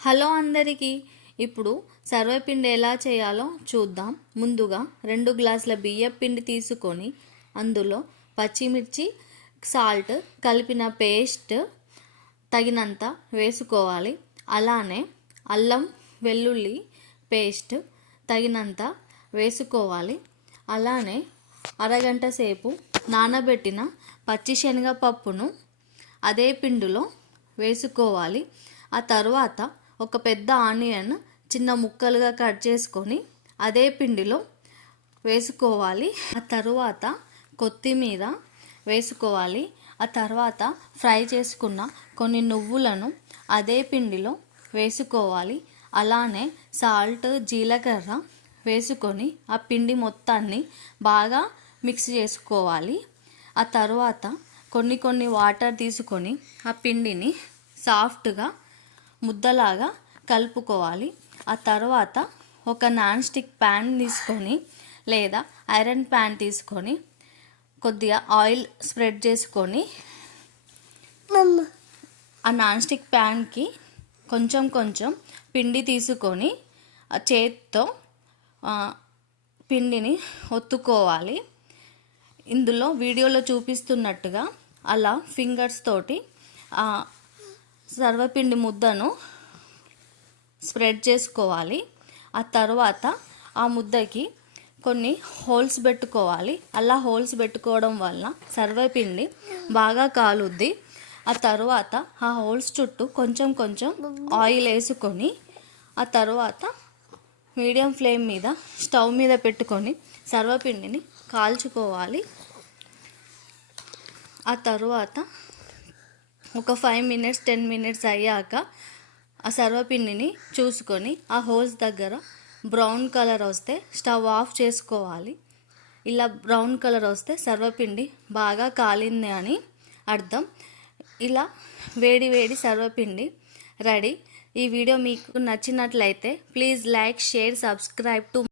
Hello అందరికీ, ఇప్పుడు సర్వపిండి ఎలా చేయాలో చూద్దాం. ముందుగా 2 గ్లాసుల బియ్యం పిండి తీసుకొని అందులో పచ్చిమిర్చి, సాల్ట్ కలిపిన పేస్ట్ తగినంత వేసుకోవాలి. అలానే అల్లం వెల్లుల్లి పేస్ట్ తగినంత వేసుకోవాలి. అలానే అరగంట సేపు నానబెట్టిన పచ్చిశనగపప్పును అదే పిండిలో వేసుకోవాలి. ఆ తర్వాత ఒక పెద్ద ఆనియన్ చిన్న ముక్కలుగా కట్ చేసుకొని అదే పిండిలో వేసుకోవాలి. ఆ తర్వాత కొత్తిమీర వేసుకోవాలి. ఆ తర్వాత ఫ్రై చేసుకున్న కొన్ని నువ్వులను అదే పిండిలో వేసుకోవాలి. అలానే సాల్ట్, జీలకర్ర వేసుకొని ఆ పిండి మొత్తాన్ని బాగా మిక్స్ చేసుకోవాలి. ఆ తర్వాత కొన్ని వాటర్ తీసుకొని ఆ పిండిని సాఫ్ట్గా ముద్దలాగా కలుపుకోవాలి. ఆ తర్వాత ఒక నాన్ స్టిక్ ప్యాన్ తీసుకొని లేదా ఐరన్ ప్యాన్ తీసుకొని కొద్దిగా ఆయిల్ స్ప్రెడ్ చేసుకొని ఆ నాన్ స్టిక్ ప్యాన్కి కొంచెం పిండి తీసుకొని ఆ చేత్తో పిండిని ఒత్తుకోవాలి. ఇందులో వీడియోలో చూపిస్తున్నట్టుగా అలా ఫింగర్స్ తోటి సర్వపిండి ముద్దను స్ప్రెడ్ చేసుకోవాలి. ఆ తర్వాత ఆ ముద్దకి కొన్ని హోల్స్ పెట్టుకోవాలి. అలా హోల్స్ పెట్టుకోవడం వల్ల సర్వపిండి బాగా కాలుద్ది. ఆ తర్వాత ఆ హోల్స్ చుట్టూ కొంచెం ఆయిల్ వేసుకొని ఆ తర్వాత మీడియం ఫ్లేమ్ మీద స్టవ్ మీద పెట్టుకొని సర్వపిండిని కాల్చుకోవాలి. ఆ తర్వాత ఒక 5 మినిట్స్ 10 మినిట్స్ అయ్యాక ఆ సర్వపిండిని చూసుకొని ఆ హోల్స్ దగ్గర బ్రౌన్ కలర్ వస్తే స్టవ్ ఆఫ్ చేసుకోవాలి. ఇలా బ్రౌన్ కలర్ వస్తే సర్వపిండి బాగా కాలింది అని అర్థం. ఇలా వేడి సర్వపిండి రెడీ. ఈ వీడియో మీకు నచ్చినట్లయితే please like, share, subscribe to